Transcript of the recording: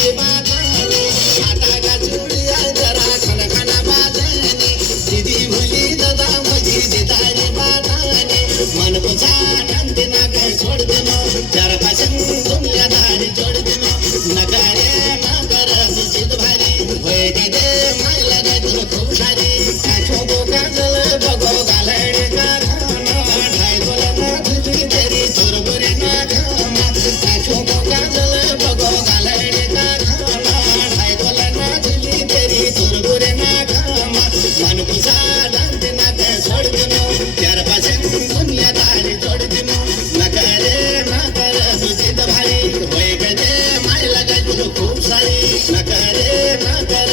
रे बाताने आता का चुड़िया जरा खन खन बाजाने दीदी भूली दादा मजी देता रे बाताने मन को सानंद ना के छोड़ देनो जरा पसंद दुनिया दारी जोड़ देनो नकारे ना कर जिद भारी होए दे मैं लगे तुम खूब सारी आँखों को काजल बगो गालड़े का खाना ढाई बोला ना तुझी तेरी चुरबुरी ना खाना आँखों को काजल बगो गालड़े का खाना ढाई बोला ना तुझी तेरी चुरबुरी ना खाना मन को सानंद ना के छोड़ देनो प्यार पसंद दुनिया दारी जोड़ देनो नकारे ना कर तुझी भारी होए गए मैं लगे तुम खूब सारी नकारे ना कर